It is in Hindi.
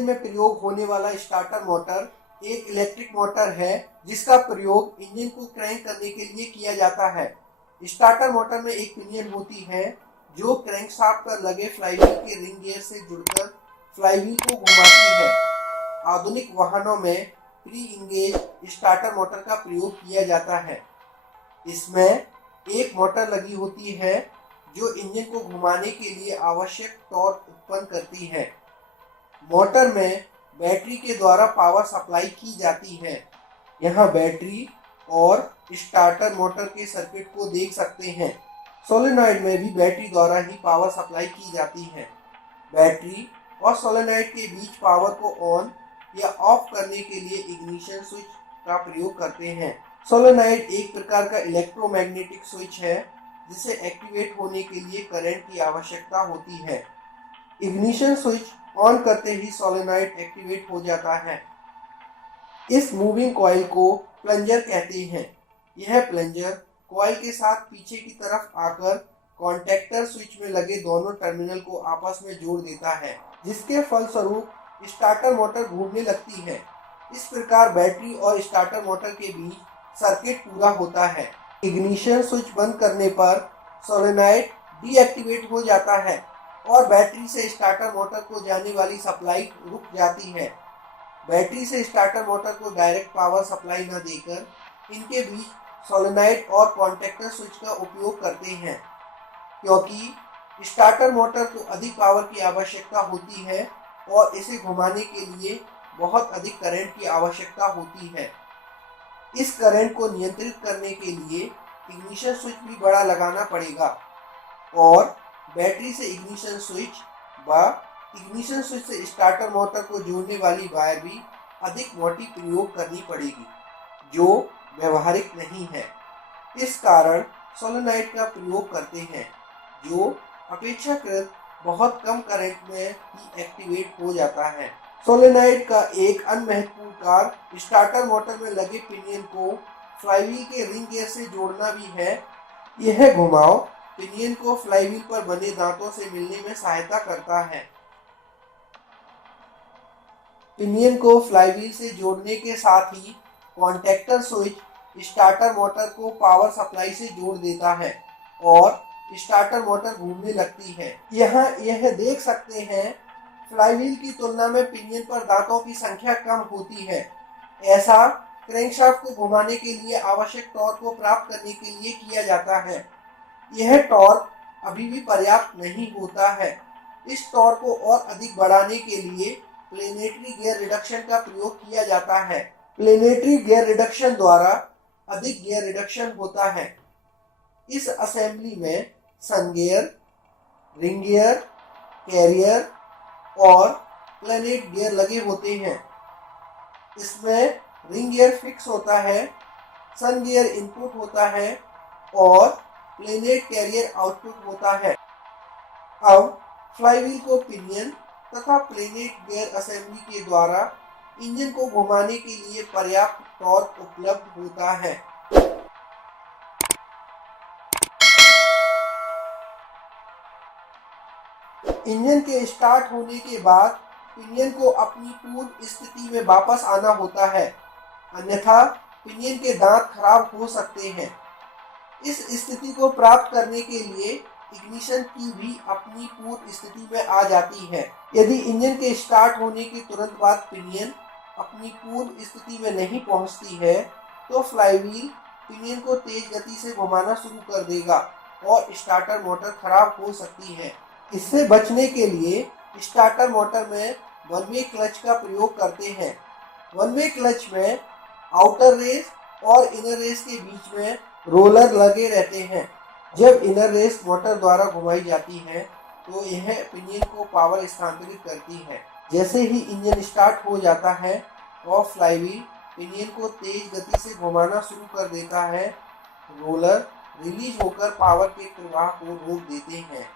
इंजन में प्रयोग होने वाला स्टार्टर मोटर एक इलेक्ट्रिक मोटर है जिसका प्रयोग इंजन को क्रैंक करने के लिए किया जाता है। स्टार्टर मोटर में एक पिनियन होती है जो क्रैंकशाफ्ट पर लगे फ्लाईव्हील के रिंग गियर से जुड़कर फ्लाईव्हील को घुमाती है। आधुनिक वाहनों में प्री इंगेज स्टार्टर मोटर का प्रयोग किया जाता है। इसमें एक मोटर लगी होती है जो इंजन को घुमाने के लिए आवश्यक टॉर्क उत्पन्न करती है। मोटर में बैटरी के द्वारा पावर सप्लाई की जाती है। यहाँ बैटरी और स्टार्टर मोटर के सर्किट को देख सकते हैं। सोलेनॉइड में भी बैटरी द्वारा ही पावर सप्लाई की जाती है। बैटरी और सोलेनॉइड के बीच पावर को ऑन या ऑफ करने के लिए इग्निशन स्विच का प्रयोग करते हैं। सोलेनॉइड एक प्रकार का इलेक्ट्रोमैग्नेटिक स्विच है जिसे एक्टिवेट होने के लिए करंट की आवश्यकता होती है। इग्निशन स्विच ऑन करते ही सोलेनॉइड एक्टिवेट हो जाता है। इस मूविंग कॉइल को प्लंजर कहते हैं। यह प्लंजर कॉइल के साथ पीछे की तरफ आकर कॉन्टैक्टर स्विच में लगे दोनों टर्मिनल को आपस में जोड़ देता है, जिसके फलस्वरूप स्टार्टर मोटर घूमने लगती है। इस प्रकार बैटरी और स्टार्टर मोटर के बीच सर्किट पूरा होता है। इग्निशन स्विच बंद करने पर सोलेनॉइड डीएक्टिवेट हो जाता है और बैटरी से स्टार्टर मोटर को जाने वाली सप्लाई रुक जाती है। बैटरी से स्टार्टर मोटर को डायरेक्ट पावर सप्लाई न देकर इनके बीच सोलेनॉइड और कॉन्टैक्टर स्विच का उपयोग करते हैं, क्योंकि स्टार्टर मोटर को अधिक पावर की आवश्यकता होती है और इसे घुमाने के लिए बहुत अधिक करंट की आवश्यकता होती है। इस करंट को नियंत्रित करने के लिए इग्निशन स्विच भी बड़ा लगाना पड़ेगा और बैटरी से इग्निशन स्विच व इग्निशन स्विच से स्टार्टर मोटर को जोड़ने वाली वायर भी अधिक मोटी प्रयोग करनी पड़ेगी, जो व्यवहारिक नहीं है। इस कारण सोलेनॉइड का प्रयोग करते हैं, जो अपेक्षाकृत बहुत कम करंट में ही एक्टिवेट हो जाता है। सोलेनॉइड का एक अन्य महत्वपूर्ण कार्य स्टार्टर मोटर में लगे पिनियन को फ्लाईव्हील के रिंग गियर से जोड़ना भी है। यह घुमाव पिनियन को फ्लाईव्हील पर बने दांतों से मिलने में सहायता करता है। पिनियन को फ्लाईव्हील से जोड़ने के साथ ही कॉन्टैक्टर स्विच स्टार्टर मोटर को पावर सप्लाई से जोड़ देता है और स्टार्टर मोटर घूमने लगती है। यहाँ यह देख सकते हैं, फ्लाईव्हील की तुलना में पिनियन पर दांतों की संख्या कम होती है। ऐसा क्रैंकशाफ्ट को घुमाने के लिए आवश्यक टॉर्क को प्राप्त करने के लिए किया जाता है। यह टॉर्क अभी भी पर्याप्त नहीं होता है। इस टॉर्क को और अधिक बढ़ाने के लिए प्लेनेटरी गियर रिडक्शन का प्रयोग किया जाता है। प्लेनेटरी गियर रिडक्शन द्वारा अधिक गियर रिडक्शन होता है। इस असेंबली में सन गियर, रिंग गियर, कैरियर और प्लेनेट गियर लगे होते हैं। इसमें रिंग गियर फिक्स होता है, सन गियर इनपुट होता है और प्लेनेट कैरियर आउटपुट होता है। अब फ्लाईव्हील को पिनियन तथा प्लेनेट गियर असेंबली के द्वारा इंजन को घुमाने के लिए पर्याप्त टॉर्क उपलब्ध होता है। इंजन के स्टार्ट होने के बाद पिनियन को अपनी पूर्व स्थिति में वापस आना होता है, अन्यथा पिनियन के दांत खराब हो सकते हैं। इस स्थिति को प्राप्त करने के लिए इग्निशन की भी अपनी पूर्व स्थिति में आ जाती है। यदि इंजन के स्टार्ट होने के तुरंत बाद पिनियन अपनी पूर्व स्थिति में नहीं पहुंचती है तो फ्लाईव्हील पिनियन को तेज गति से घुमाना शुरू कर देगा और स्टार्टर मोटर खराब हो सकती है। इससे बचने के लिए स्टार्टर मोटर में वन वे क्लच का प्रयोग करते हैं। वन वे क्लच में आउटर रेस और इनर रेस के बीच में रोलर लगे रहते हैं। जब इनर रेस मोटर द्वारा घुमाई जाती है तो यह पिनियन को पावर स्थानांतरित करती है। जैसे ही इंजन स्टार्ट हो जाता है और फ्लाईव्हील पिनियन को तेज गति से घुमाना शुरू कर देता है, रोलर रिलीज होकर पावर के प्रवाह को रोक देते हैं।